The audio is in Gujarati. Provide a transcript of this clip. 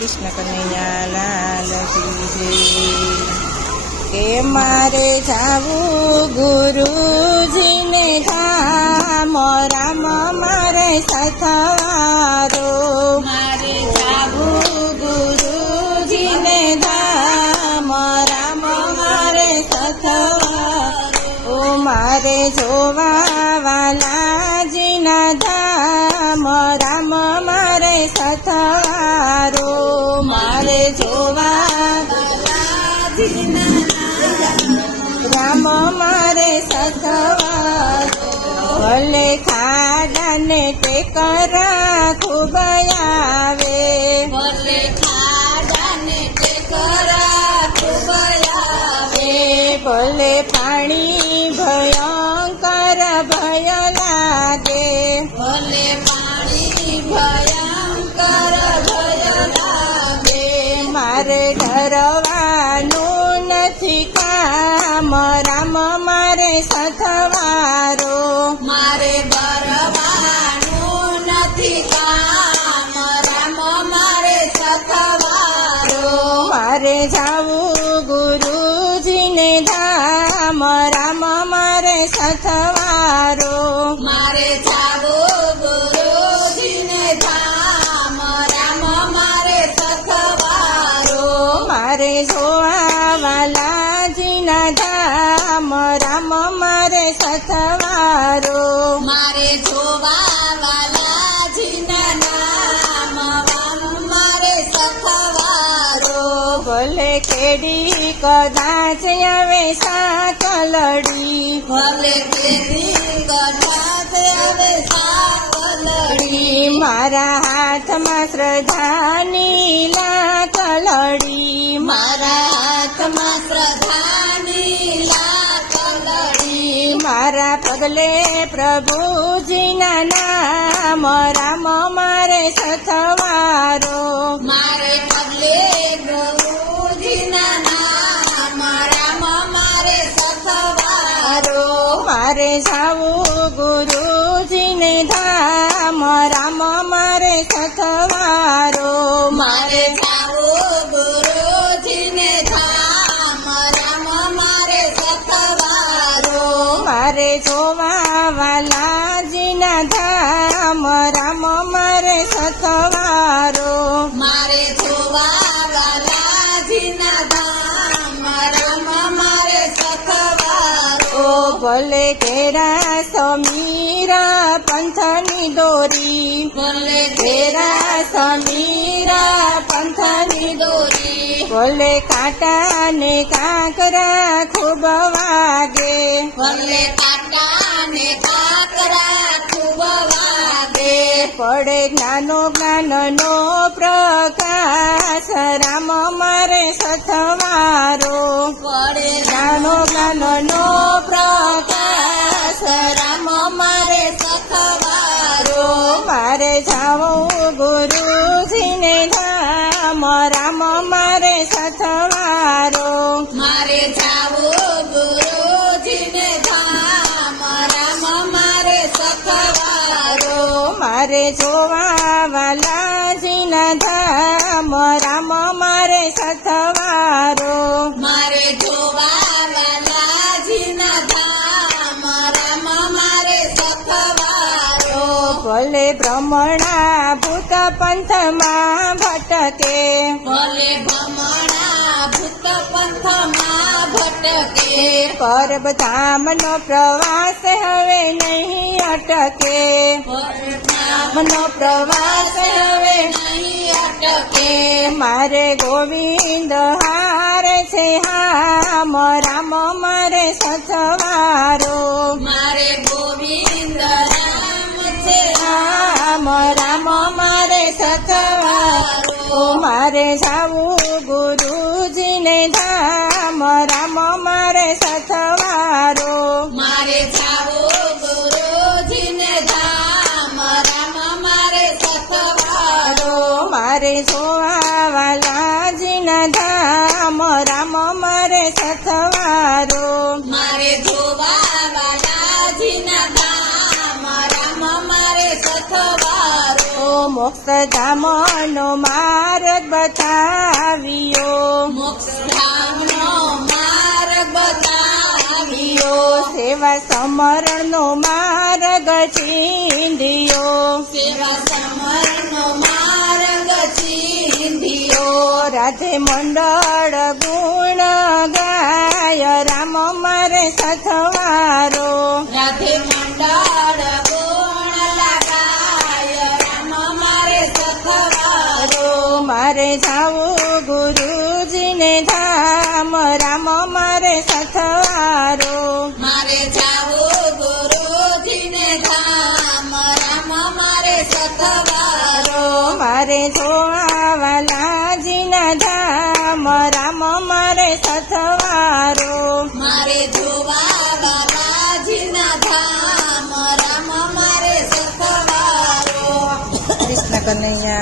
કૃષ્ણ કનૈયા લાલ કી મારે જાવું ગુરુજીને ધામ રામ મારે સથવારો મારે જાવું ગુરુજીને ધામ રામ મારે સથવારો ઓ મારે જોવા વાલાજીના ધામ રામ મારે સથવારો ભલે ખાડાને ટેકરા ખૂબ આવે ભલે ખાડાને ટેકરા ખૂબ આવે. ભલે પાણી ભયંકર ભય લાગે ભલે પાણી ભયંકર સથવારો મારે. ડરવાનું નથી કામ. રામ મારે સથવારો મારે જાવું ગુરુજીને ધામ. રામ મારે સથવારો મારે જાવું ગુરુજીને ધામ. રામ મારે સથવારો મારે જોવા જોવા વાલાજીના નામ રામ મારે સથવારો ભલે કેડી કદાચ આવે સાકલડી ભલે કેદી કદાચ આવે સાકલડી મારા હાથમાં શ્રદ્ધાની લાકલડી મારા હાથમાં શ્રદ્ધાની પગલે પ્રભુજીના નામ. રામ મારે સથવારો. મારે પગલે પ્રભુજીના નામ. રામ મારે સથવારો. મારે જાવું ગુરુજીને ધામ. રામ મારે સથવારો. મારે જોવા વાલાજીના ધામ રામ મારે સથવારો. મારે જોવા વાલાજીના ધામ રામ મારે સથવારો. ભલે ઘેરા સમીરા પંથની દોરી ભલે ઘેરા સમીરા પંથની ભલે કાંટા ને કાંકરા ખૂબ વાગે. વલે કાંટા ને કાંકરા ખૂબ વાગે. પડે જ્ઞાનો જ્ઞાનનો પ્રકાશ. રામ મારે સથવારો. પડે જ્ઞાનો જ્ઞાનનો પ્રકાશ. રામ મારે સથવારો. મારે જાઓ ગુરુજીને ધામ. રામ જાવો ગુરુજીને ધામ. રામ મારે સથવારો મારે જોવા વાલાજીના ધામ. રામ મારે સથવારો ભ્રમણા ભૂત પંથમાં ભટકે. ભલે ભમણા ભૂત પંથમાં ભટકે. પરબધામનો પ્રવાસ હવે નહીં અટકે. પરધામનો પ્રવાસ હવે નહીં અટકે. મારે ગોવિંદ હાર છે હા મારે મારે જાવું ગુરુજીને ધામ રામ મારે સથવારો મારે જાવું ગુરુજીને ધામ રામ મારે સથવારો મારે જોવા વાલાજીના ધામ રામ મારે સથવારો મોક્ષ ધામનો માર્ગ બતાવ્યો મોક્ષધામનો માર્ગ બતાવ્યો. સેવા સમરણનો માર્ગ ચીંધ્યો સેવા સમરનો માર્ગ ચીંધ્યો રાધે મંડળ ગુણ ગાય, રામ મારે સથવારો. રાધે મંડળ મારે જાવું ગુરુજીને ધામ રામ મારે સથવારો. મારે જાવું ગુરુજીને ધામ રામ મારે સથવારો. મારે જોવાલાજીના ધામ રામ મારે સથવારો. મારે જોવાવાલાજીના ધામ રામ મારે સથવારો. કૃષ્ણ કનૈયા